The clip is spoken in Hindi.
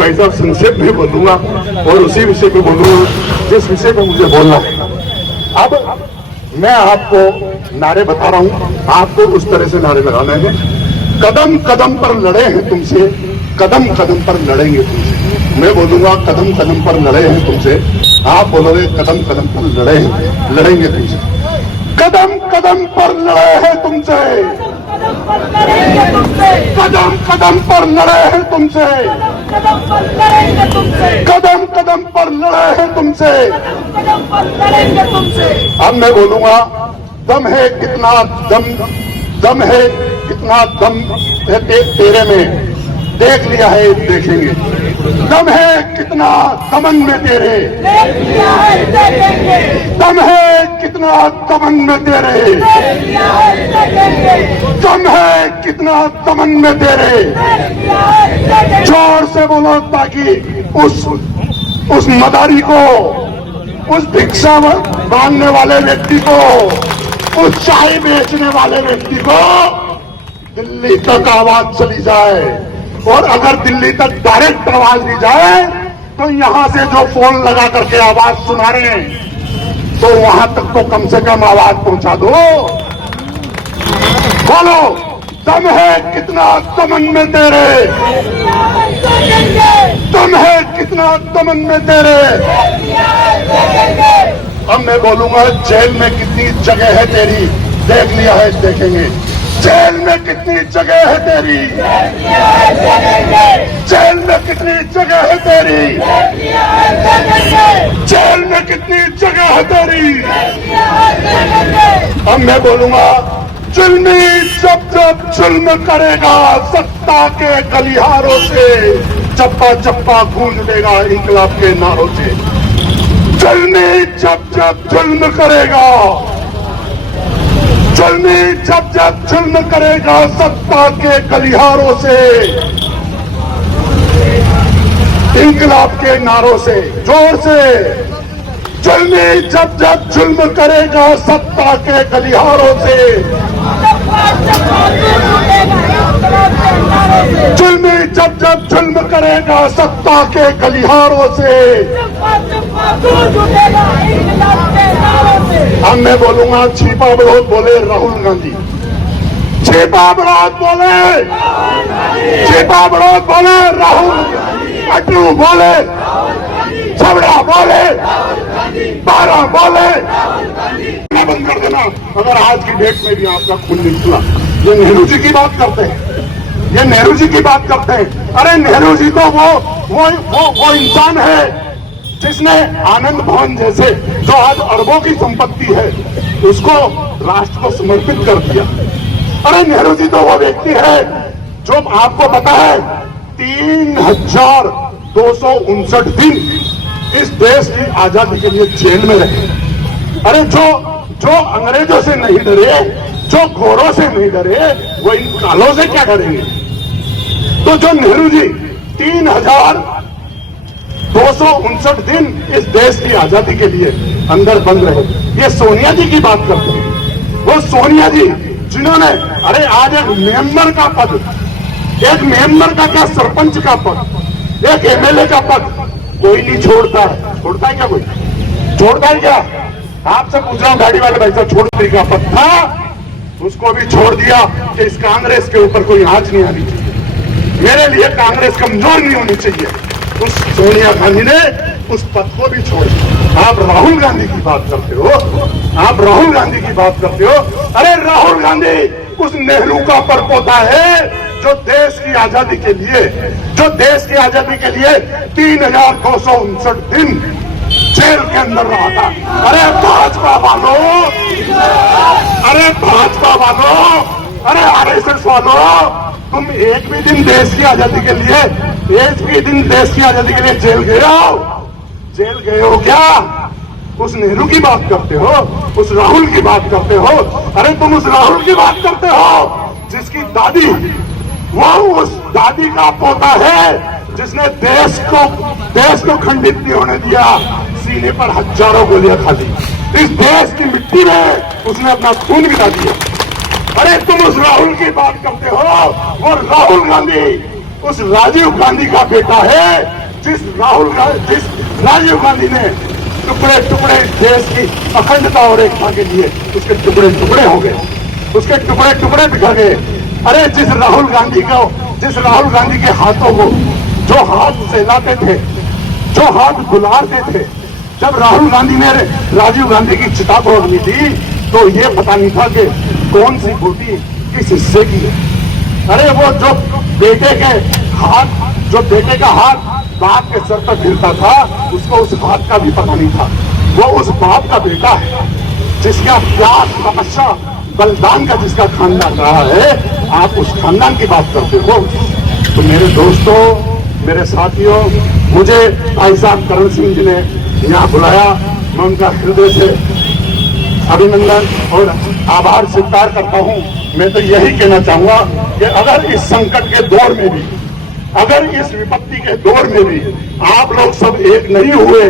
भाई साहब संक्षेप में बोलूंगा और उसी विषय पे बोलूंगा जिस विषय पे मुझे बोलना है। अब मैं आपको नारे बता रहा हूं, आपको उस तरह से नारे लगाने हैं। कदम कदम पर लड़े हैं तुमसे, कदम कदम पर लड़ेंगे तुमसे। मैं बोलूंगा कदम कदम पर लड़े हैं तुमसे, आप बोलोगे कदम कदम पर लड़े हैं, लड़ेंगे तुमसे। कदम कदम पर लड़े हैं तुमसे, कदम कदम पर लड़े हैं तुमसे, कदम कदम पर लड़े हैं तुमसे। अब मैं बोलूंगा दम है कितना, दम है कितना, दम है तेरे में, देख लिया है देखेंगे। दम है कितना दमन में तेरे, दम है कितना दमन में तेरे, दम है कितना दमन में तेरे। जोर से बोलो ताकि उस मदारी को, उस भिक्षा मांगने वाले व्यक्ति को, उस चाय बेचने वाले व्यक्ति को दिल्ली तक आवाज चली जाए। और अगर दिल्ली तक डायरेक्ट आवाज दी जाए तो यहां से जो फोन लगा करके आवाज सुना रहे हैं तो वहां तक तो कम से कम आवाज पहुंचा दो। बोलो दम है कितना दमन में तेरे, दम है कितना दमन में तेरे। अब मैं बोलूंगा जेल में कितनी जगह है तेरी, देख लिया है देखेंगे। जेल में कितनी जगह है तेरी, जेल में कितनी जगह है तेरी, जेल में कितनी जगह है तेरी। अब मैं बोलूंगा जुल्मी जब जब जुल्म करेगा सत्ता के गलिहारों से, चप्पा चप्पा गूंज देगा इंकलाब के नारों से। जुल्मी जब जब जुल्म करेगा, जुल्मी जब जब जुल्म करेगा सत्ता के गलिहारों से, इंकलाब के नारों से। जोर से जुल्मी जब जब जुल्म करेगा सत्ता के गलिहारों से, जुल्मी जब जब जुल्म करेगा सत्ता के गलिहारों से। अब मैं बोलूंगा छिपा विरोध बोले राहुल गांधी, छिपा विरोध बोले, छिपा विरोध बोले राहुल, अटू बोले, छबड़ा बोले, 12 बोले। बंद कर देना अगर आज की डेट में भी आपका खून निकला। ये नेहरू जी की बात करते हैं, ये नेहरू जी की बात करते हैं। अरे नेहरू जी तो वो इंसान है जिसने आनंद भवन जैसे जो आज अरबों की संपत्ति है उसको राष्ट्र को समर्पित कर दिया। अरे नेहरू जी तो वो व्यक्ति है जो आपको पता है 3259 दिन इस देश की आजादी के लिए जेल में रहे। अरे जो अंग्रेजों से नहीं डरे, जो घोरों से नहीं डरे, वो इन कालों से क्या डरेंगे। तो जो नेहरू जी 3259 दिन इस देश की आजादी के लिए अंदर बंद रहे, ये सोनिया जी की बात करते हैं। वो सोनिया जी जिन्होंने, अरे आज एक मेंबर का पद, एक मेंबर का क्या सरपंच का पद, एक एमएलए का पद कोई नहीं छोड़ता है। छोड़ता है क्या कोई? छोड़ता है क्या? आपसे पूछ रहा हूं गाड़ी वाले भाई साहब, छोड़ने का पद था उसको भी छोड़ दिया कि इस कांग्रेस के ऊपर कोई आंच नहीं आनी चाहिए। मेरे लिए कांग्रेस कमजोर नहीं होनी चाहिए। उस सोनिया गांधी ने उस पद को भी छोड़ दिया। आप राहुल गांधी की बात करते हो, आप राहुल गांधी की बात करते हो। अरे राहुल गांधी उस नेहरू का परपोता है जो देश की आजादी के लिए, जो देश की आजादी के लिए 3259 दिन जेल के अंदर रहा था। अरे भाजपा वालों, अरे भाजपा वालों, अरे आरएसएस वालों, तुम एक भी दिन देश की आजादी के लिए, एक भी दिन देश की आजादी के लिए जेल गए हो? जेल गए हो क्या? उस नेहरू की बात करते हो, उस राहुल की बात करते हो। अरे तुम उस राहुल की बात करते हो जिसकी दादी, वो उस दादी का पोता है जिसने देश को खंडित नहीं होने दिया, सीने पर हजारों गोलियां खा दी। इस देश की मिट्टी में उसने अपना खून गिरा दिया। अरे तुम उस राहुल की बात करते हो, वो राहुल गांधी उस राजीव गांधी का बेटा है जिस राजीव गांधी ने टुकड़े टुकड़े देश की अखंडता और एकता के लिए उसके टुकड़े टुकड़े हो गए, उसके टुकड़े टुकड़े बिखर गए। अरे जिस राहुल गांधी के हाथों को जो हाथ सहलाते थे, जो हाथ बुलाते थे, जब राहुल गांधी ने राजीव गांधी की चिता को अग्नि दी तो ये पता नहीं था कि कौन सी बूटी किस हिस्से की है। अरे वो जो बेटे का हाथ बाप के सर पर गिरता था, उसको उस बाप का भी पता नहीं था। वो उस बाप का बेटा है जिसका प्यार, तपस्या, बलिदान का जिसका खानदान रहा है। आप उस खानदान की बात करते हो। तो मेरे दोस्तों, मेरे साथियों, मुझे भाई साहब करण सिंह जी ने यहाँ बुलाया, मैं उनका हृदय से अभिनंदन और आभार स्वीकार करता हूँ। मैं तो यही कहना चाहूंगा कि अगर इस संकट के दौर में भी, अगर इस विपत्ति के दौर में भी आप लोग सब एक नहीं हुए